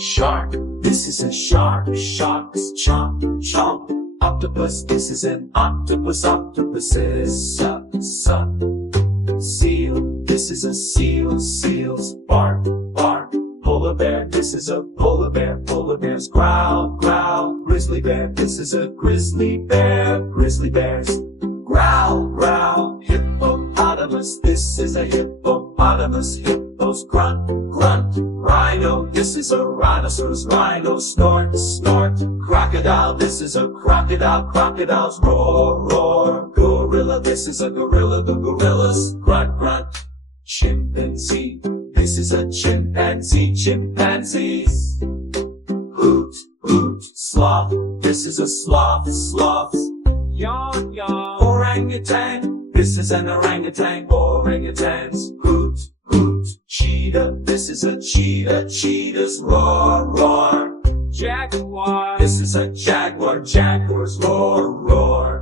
Shark, this is a shark. Sharks chomp, chomp. Octopus, this is an octopus. Octopuses suck, suck. Seal, this is a seal. Seals bark, bark. Polar bear, this is a polar bear. Polar bears growl, growl. Grizzly bear, this is a grizzly bear. Grizzly bears growl, growl. Hippopotamus, this is a hippopotamus. Hippos grunt, grunt. Rhino, this is a rhinoceros. Rhino snort, snort. Crocodile, this is a crocodile. Crocodiles roar, roar. Gorilla, this is a gorilla. The gorillas grunt, grunt. Chimpanzee, this is a chimpanzee. Chimpanzees hoot, hoot. Sloth, this is a sloth. Sloths yawn, yawn. Orangutan, this is an orangutan. Orangutans hoot, hoot. Cheetah, this is a cheetah. Cheetahs roar, roar. Jaguar, this is a jaguar. Jaguars roar, roar.